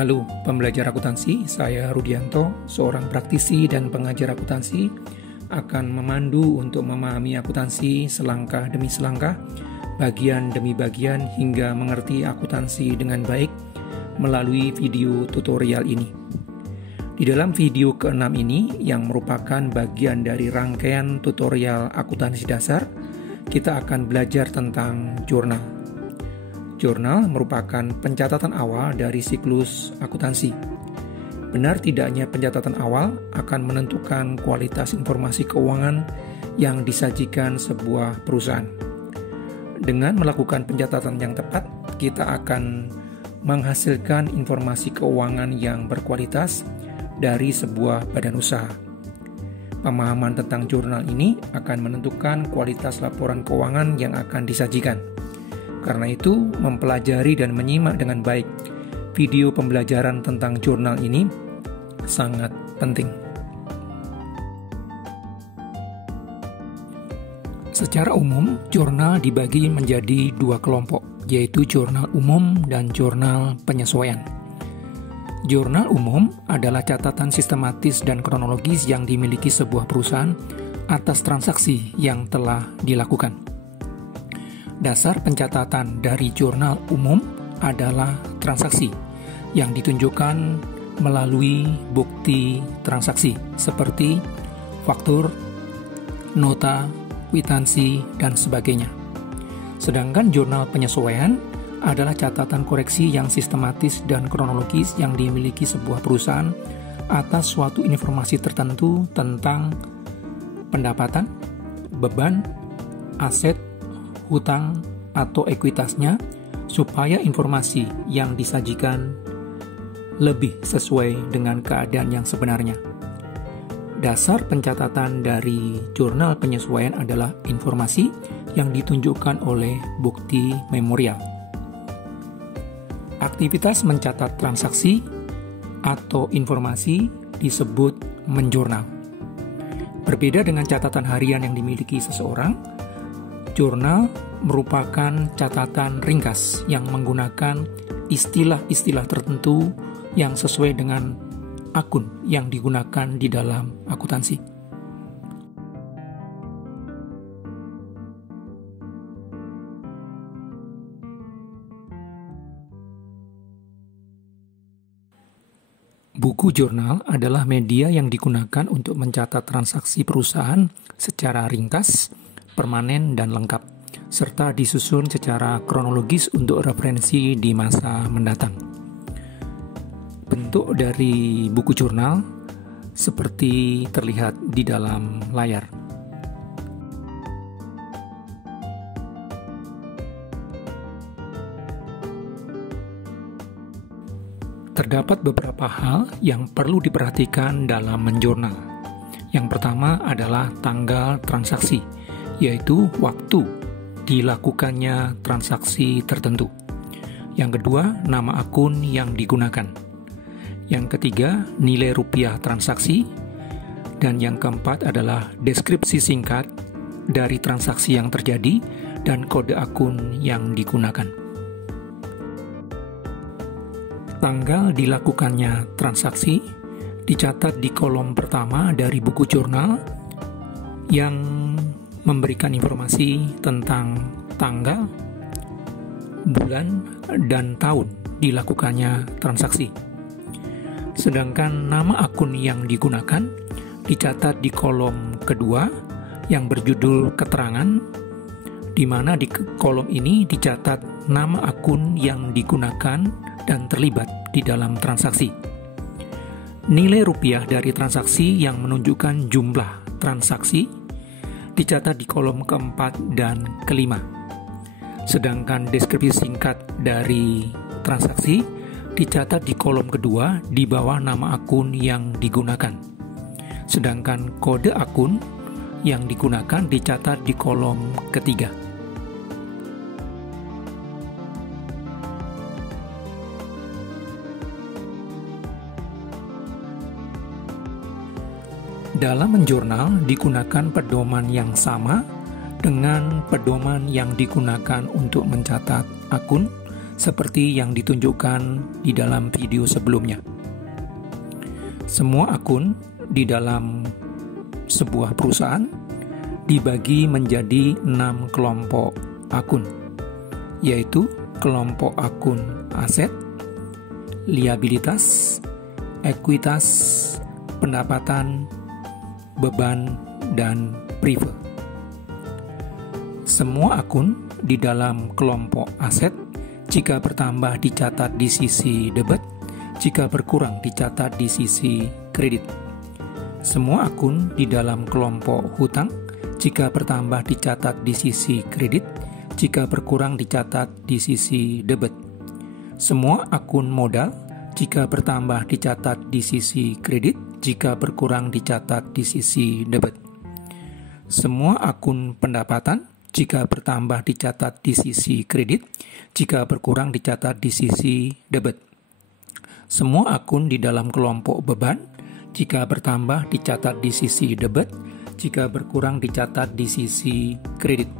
Halo pembelajar akuntansi, saya Rudianto, seorang praktisi dan pengajar akuntansi, akan memandu untuk memahami akuntansi selangkah demi selangkah, bagian demi bagian hingga mengerti akuntansi dengan baik melalui video tutorial ini. Di dalam video ke-6 ini, yang merupakan bagian dari rangkaian tutorial akuntansi dasar, kita akan belajar tentang jurnal. Jurnal merupakan pencatatan awal dari siklus akuntansi. Benar tidaknya pencatatan awal akan menentukan kualitas informasi keuangan yang disajikan sebuah perusahaan. Dengan melakukan pencatatan yang tepat, kita akan menghasilkan informasi keuangan yang berkualitas dari sebuah badan usaha. Pemahaman tentang jurnal ini akan menentukan kualitas laporan keuangan yang akan disajikan. Karena itu, mempelajari dan menyimak dengan baik video pembelajaran tentang jurnal ini sangat penting. Secara umum, jurnal dibagi menjadi dua kelompok, yaitu jurnal umum dan jurnal penyesuaian. Jurnal umum adalah catatan sistematis dan kronologis yang dimiliki sebuah perusahaan atas transaksi yang telah dilakukan. Dasar pencatatan dari jurnal umum adalah transaksi yang ditunjukkan melalui bukti transaksi seperti faktur, nota, kwitansi, dan sebagainya. Sedangkan jurnal penyesuaian adalah catatan koreksi yang sistematis dan kronologis yang dimiliki sebuah perusahaan atas suatu informasi tertentu tentang pendapatan, beban, aset, hutang, atau ekuitasnya, supaya informasi yang disajikan lebih sesuai dengan keadaan yang sebenarnya. Dasar pencatatan dari jurnal penyesuaian adalah informasi yang ditunjukkan oleh bukti memorial. Aktivitas mencatat transaksi atau informasi disebut menjurnal. Berbeda dengan catatan harian yang dimiliki seseorang, jurnal merupakan catatan ringkas yang menggunakan istilah-istilah tertentu yang sesuai dengan akun yang digunakan di dalam akuntansi. Buku jurnal adalah media yang digunakan untuk mencatat transaksi perusahaan secara ringkas, permanen, dan lengkap, serta disusun secara kronologis untuk referensi di masa mendatang. Bentuk dari buku jurnal seperti terlihat di dalam layar. Terdapat beberapa hal yang perlu diperhatikan dalam menjurnal. Yang pertama adalah tanggal transaksi, yaitu waktu dilakukannya transaksi tertentu. Yang kedua, nama akun yang digunakan. Yang ketiga, nilai rupiah transaksi. Dan yang keempat adalah deskripsi singkat dari transaksi yang terjadi dan kode akun yang digunakan. Tanggal dilakukannya transaksi dicatat di kolom pertama dari buku jurnal yang memberikan informasi tentang tanggal, bulan, dan tahun dilakukannya transaksi. Sedangkan nama akun yang digunakan dicatat di kolom kedua yang berjudul keterangan, di mana di kolom ini dicatat nama akun yang digunakan dan terlibat di dalam transaksi. Nilai rupiah dari transaksi yang menunjukkan jumlah transaksi dicatat di kolom keempat dan kelima. Sedangkan deskripsi singkat dari transaksi dicatat di kolom kedua di bawah nama akun yang digunakan. Sedangkan kode akun yang digunakan dicatat di kolom ketiga. Dalam menjurnal digunakan pedoman yang sama dengan pedoman yang digunakan untuk mencatat akun seperti yang ditunjukkan di dalam video sebelumnya. Semua akun di dalam sebuah perusahaan dibagi menjadi 6 kelompok akun, yaitu kelompok akun aset, liabilitas, ekuitas, pendapatan, beban, dan prive. Semua akun di dalam kelompok aset jika bertambah dicatat di sisi debit, jika berkurang dicatat di sisi kredit. Semua akun di dalam kelompok hutang jika bertambah dicatat di sisi kredit, jika berkurang dicatat di sisi debit. Semua akun modal jika bertambah dicatat di sisi kredit, jika berkurang dicatat di sisi debit. Semua akun pendapatan jika bertambah dicatat di sisi kredit, jika berkurang dicatat di sisi debit. Semua akun di dalam kelompok beban jika bertambah dicatat di sisi debit, jika berkurang dicatat di sisi kredit.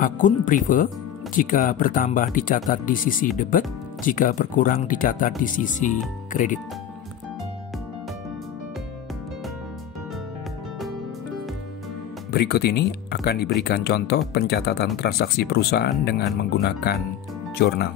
Akun prive jika bertambah dicatat di sisi debit, jika berkurang dicatat di sisi kredit. Berikut ini akan diberikan contoh pencatatan transaksi perusahaan dengan menggunakan jurnal.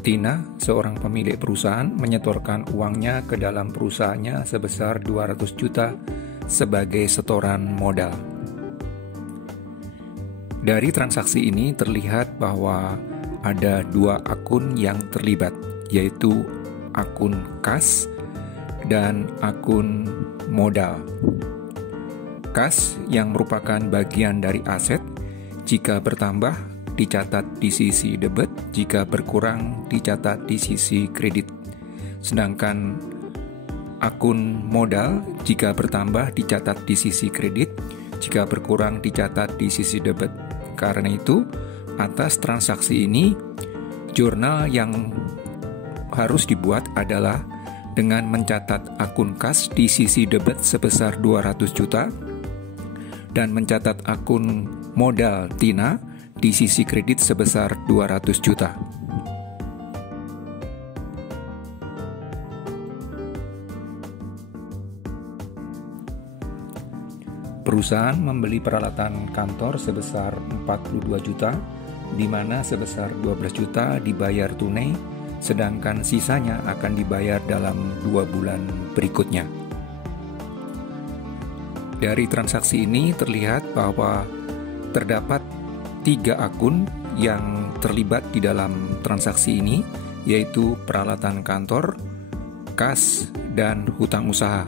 Tina, seorang pemilik perusahaan, menyetorkan uangnya ke dalam perusahaannya sebesar 200 juta sebagai setoran modal. Dari transaksi ini terlihat bahwa ada 2 akun yang terlibat, yaitu akun kas dan akun modal. Kas yang merupakan bagian dari aset jika bertambah dicatat di sisi debit, jika berkurang dicatat di sisi kredit. Sedangkan akun modal jika bertambah dicatat di sisi kredit, jika berkurang dicatat di sisi debit. Karena itu, atas transaksi ini, jurnal yang harus dibuat adalah dengan mencatat akun kas di sisi debit sebesar 200 juta dan mencatat akun modal Tina di sisi kredit sebesar 200 juta. Perusahaan membeli peralatan kantor sebesar 42 juta, di mana sebesar 12 juta dibayar tunai, sedangkan sisanya akan dibayar dalam 2 bulan berikutnya. Dari transaksi ini terlihat bahwa terdapat 3 akun yang terlibat di dalam transaksi ini, yaitu peralatan kantor, kas, dan hutang usaha.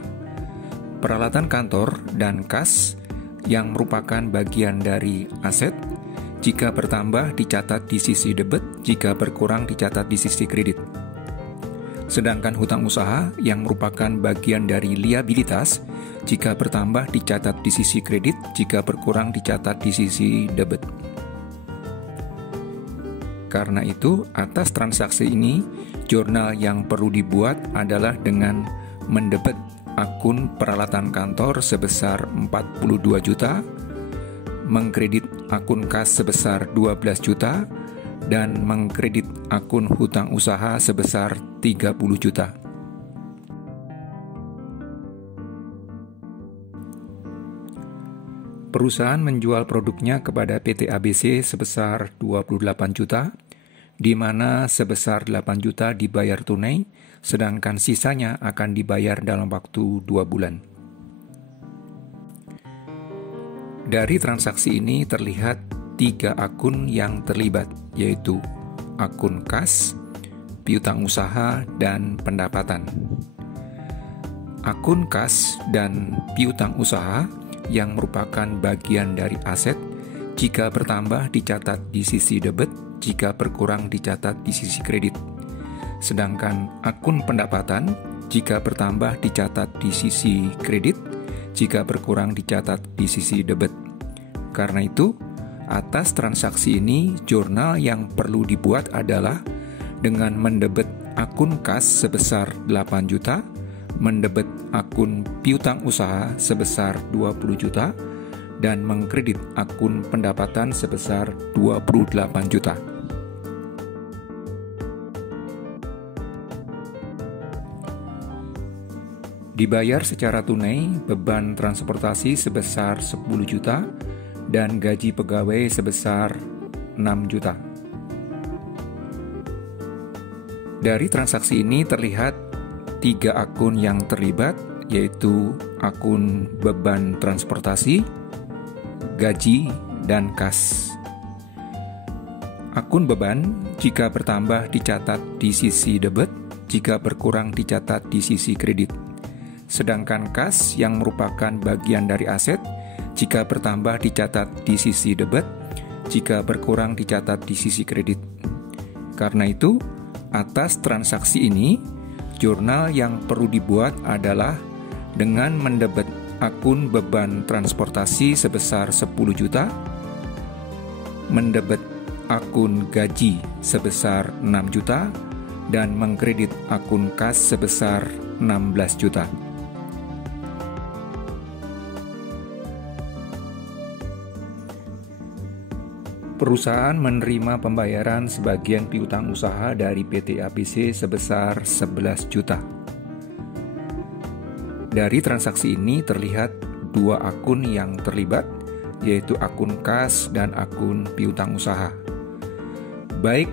Peralatan kantor dan kas yang merupakan bagian dari aset jika bertambah dicatat di sisi debit, jika berkurang dicatat di sisi kredit. Sedangkan hutang usaha yang merupakan bagian dari liabilitas jika bertambah dicatat di sisi kredit, jika berkurang dicatat di sisi debit. Karena itu, atas transaksi ini, jurnal yang perlu dibuat adalah dengan mendebit akun peralatan kantor sebesar 42 juta, mengkredit akun kas sebesar 12 juta, dan mengkredit akun hutang usaha sebesar 30 juta. Perusahaan menjual produknya kepada PT ABC sebesar 28 juta, di mana sebesar 8 juta dibayar tunai, sedangkan sisanya akan dibayar dalam waktu 2 bulan. Dari transaksi ini terlihat 3 akun yang terlibat, yaitu akun kas, piutang usaha, dan pendapatan. Akun kas dan piutang usaha yang merupakan bagian dari aset jika bertambah dicatat di sisi debit, jika berkurang dicatat di sisi kredit. Sedangkan akun pendapatan jika bertambah dicatat di sisi kredit, jika berkurang dicatat di sisi debit. Karena itu, atas transaksi ini, jurnal yang perlu dibuat adalah dengan mendebit akun kas sebesar 8 juta, mendebit akun piutang usaha sebesar 20 juta, dan mengkredit akun pendapatan sebesar 28 juta. Dibayar secara tunai beban transportasi sebesar 10 juta dan gaji pegawai sebesar 6 juta. Dari transaksi ini terlihat 3 akun yang terlibat, yaitu akun beban transportasi, gaji, dan kas. Akun beban jika bertambah dicatat di sisi debit, jika berkurang dicatat di sisi kredit. Sedangkan kas yang merupakan bagian dari aset, jika bertambah dicatat di sisi debit, jika berkurang dicatat di sisi kredit. Karena itu, atas transaksi ini, jurnal yang perlu dibuat adalah dengan mendebet akun beban transportasi sebesar 10 juta, mendebet akun gaji sebesar 6 juta, dan mengkredit akun kas sebesar 16 juta. Perusahaan menerima pembayaran sebagian piutang usaha dari PT ABC sebesar 11 juta. Dari transaksi ini terlihat 2 akun yang terlibat, yaitu akun kas dan akun piutang usaha. Baik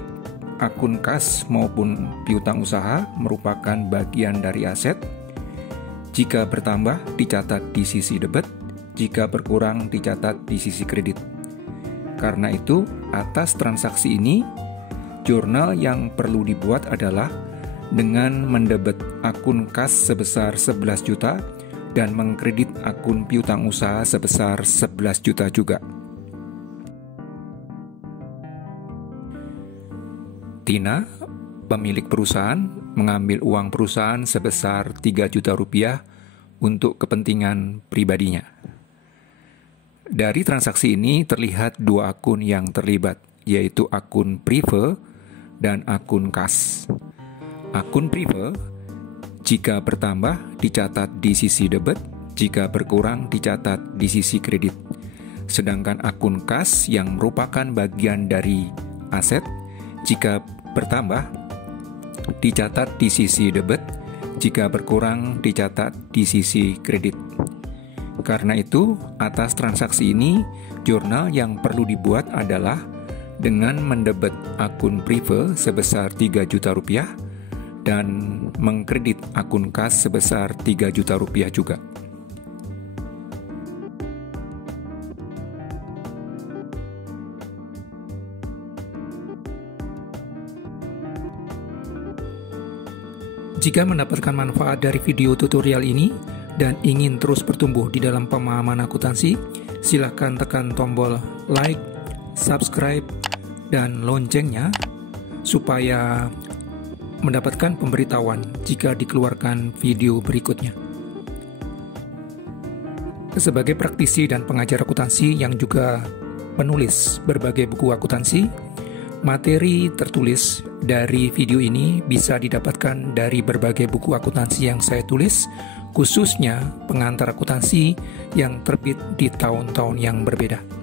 akun kas maupun piutang usaha merupakan bagian dari aset. Jika bertambah dicatat di sisi debit, jika berkurang dicatat di sisi kredit. Karena itu, atas transaksi ini, jurnal yang perlu dibuat adalah dengan mendebet akun kas sebesar 11 juta dan mengkredit akun piutang usaha sebesar 11 juta juga. Tina, pemilik perusahaan, mengambil uang perusahaan sebesar 3 juta rupiah untuk kepentingan pribadinya. Dari transaksi ini terlihat 2 akun yang terlibat, yaitu akun prive dan akun kas. Akun prive, jika bertambah dicatat di sisi debit, jika berkurang dicatat di sisi kredit. Sedangkan akun kas yang merupakan bagian dari aset, jika bertambah dicatat di sisi debit, jika berkurang dicatat di sisi kredit. Karena itu, atas transaksi ini, jurnal yang perlu dibuat adalah dengan mendebet akun prive sebesar 3 juta rupiah dan mengkredit akun kas sebesar 3 juta rupiah juga. Jika mendapatkan manfaat dari video tutorial ini dan ingin terus bertumbuh di dalam pemahaman akuntansi, silakan tekan tombol like, subscribe, dan loncengnya supaya mendapatkan pemberitahuan jika dikeluarkan video berikutnya. Sebagai praktisi dan pengajar akuntansi yang juga penulis berbagai buku akuntansi, materi tertulis dari video ini bisa didapatkan dari berbagai buku akuntansi yang saya tulis, khususnya pengantar akuntansi yang terbit di tahun-tahun yang berbeda.